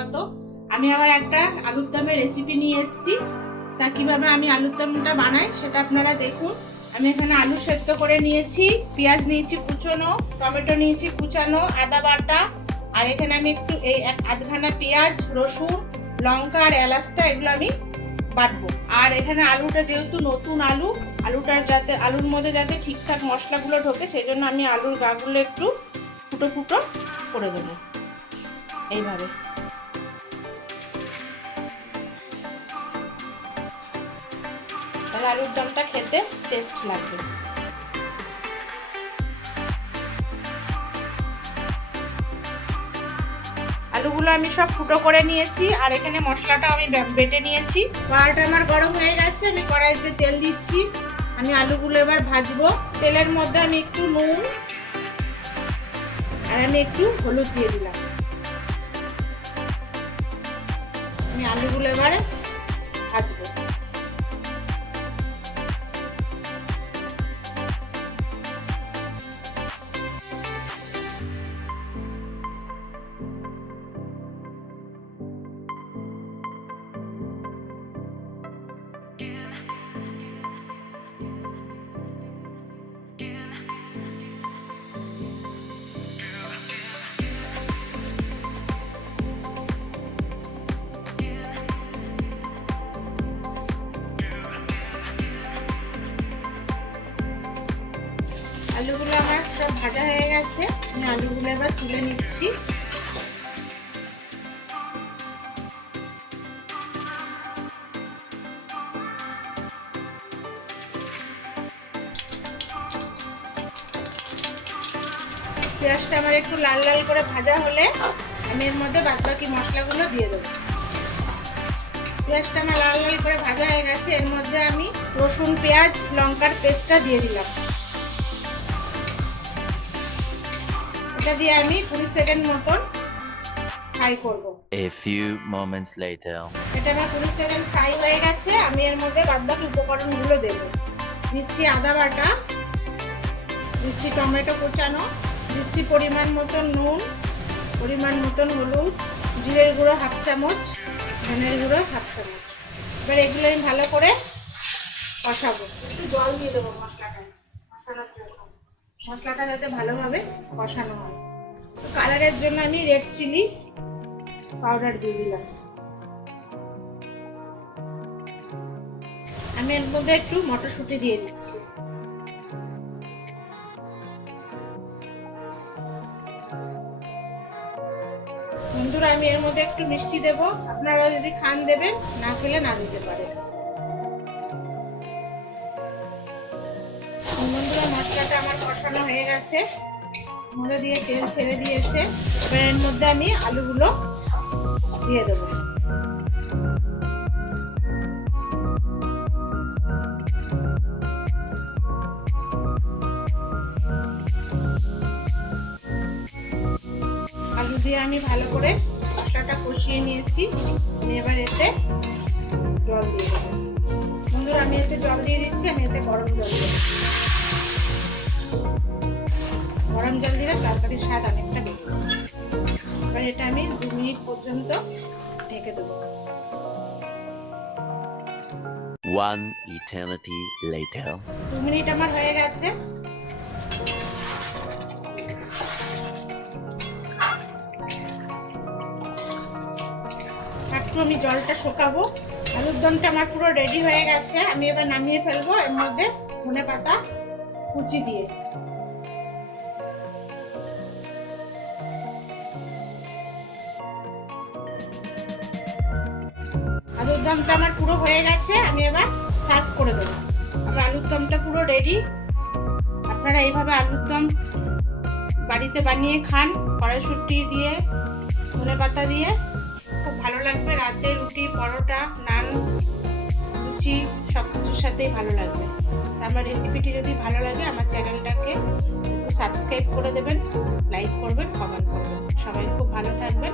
স্বাগত। আমি আবার একটা আলুর দমের রেসিপি নিয়ে এসেছি। তা কিভাবে আমি আলুর দমটা বানাই সেটা আপনারা দেখুন। আমি এখানে আলু সেদ্ধ করে নিয়েছি, পেঁয়াজ নিয়েছি কুচনো, টমেটো নিয়েছি কুচানো, আদা বাটা, আর এখানে আমি একটু এই আধখানা পেঁয়াজ, রসুন, লঙ্কা আর এলাচটা এগুলো আমি বাটবো। আর এখানে আলুটা যেহেতু নতুন আলুটার যাতে আলুর মধ্যে যাতে ঠিকঠাক মশলাগুলো ঢোকে সেই জন্য আমি আলুর গাগুলো একটু ফুটো ফুটো করে দেবো এইভাবে। তাহলে আলুর দমটা খেতে টেস্ট লাগবে। আলুগুলো আমি সব ফুটো করে নিয়েছি আর এখানে মশলাটা আমি বেটে নিয়েছি। কড়াইটা আমার গরম হয়ে গেছে, আমি কড়াইতে তেল দিচ্ছি। আমি আলুগুলো এবার ভাজবো। তেলের মধ্যে আমি একটু নুন আর আমি একটু হলুদ দিয়ে দিলাম। আমি আলুগুলো এবারে ভাজবো। আলুগুলো আমার সব ভাজা হয়ে গেছে, আমি আলুগুলো এবার তুলে নিচ্ছি। পেঁয়াজটা আমার একটু লাল লাল করে ভাজা হলে আমি এর মধ্যে বাদবাকি মশলাগুলো দিয়ে দেবো। পেঁয়াজটা আমার লাল লাল করে ভাজা হয়ে গেছে, এর মধ্যে আমি রসুন, পেঁয়াজ, লঙ্কার পেস্টটা দিয়ে দিলাম। এটা দিয়ে আমি 20 সেকেন্ড মতন ফ্রাই করব। A few moments later. এটা আমার 20 সেকেন্ড ফ্রাই হয়ে গেছে, আমি এর মধ্যে বাদবাকি উপকরণগুলো দেব। দিচ্ছি আদা বাটা, দিচ্ছি টমেটো কুচানো, দিচ্ছি পরিমাণ মতন নুন, পরিমাণ মতন হলুদ, জিরের গুঁড়ো 1/2 চামচ, ধনের গুঁড়ো 1/2 চামচ। এবার এগুলো আমি ভালো করে কষাবো। একটু জল দিয়ে দেবো মশলাটা যাতে ভালোভাবে কষানো হয়। কালারের জন্য আমি রেড চিলি পাউডার দিয়ে দিলাম। আমি এর মধ্যে একটু মটরশুঁটি দিয়ে দিচ্ছি। বন্ধুরা, আমি এর মধ্যে একটু মিষ্টি দেব, আপনারা যদি খান দেবেন, না খেলে না দিতে পারেন। বন্ধুরা, মশলাটা আমার কষানো হয়ে গেছে, মধ্যে দিয়ে তেল ছেড়ে দিয়েছে। এবার এর মধ্যে আমি আলুগুলো দিয়ে দেবো। আলু দিয়ে আমি ভালো করে মশলাটা কষিয়ে নিয়েছি। আমি এবার এতে জল দিয়ে দেবো। বন্ধুরা, আমি এতে জল দিয়ে দিচ্ছি। আমি এতে গরম জল দেবো। গরম জল দিলে তরকারির স্বাদ অনেকটা বেশি। এবার এটা আমি 2 মিনিট পর্যন্ত ঢেকে দেবো। 1 eternity later. 2 মিনিট আমার হয়ে গেছে। একটু আমি জলটা শুকাবো। আলুর দমটা আমার পুরো রেডি হয়ে গেছে, আমি এবার নামিয়ে ফেলবো। এর মধ্যে ধনেপাতা কুচি দিয়ে আলুর দমটা আমার পুরো হয়ে গেছে, আমি এবার সার্ভ করে দেবো। আমার আলুর দমটা পুরো রেডি। আপনারা এইভাবে আলুর দম বাড়িতে বানিয়ে খান, কড়াইশুঁটি দিয়ে, ধনেপাতা দিয়ে, খুব ভালো লাগবে। রাতে রুটি, পরোটা, নান, লুচি সব কিছুর সাথেই ভালো লাগবে। তা আমার রেসিপিটি যদি ভালো লাগে আমার চ্যানেলটাকে সাবস্ক্রাইব করে দেবেন, লাইক করবেন, কমেন্ট করবেন। সবাই খুব ভালো থাকবেন।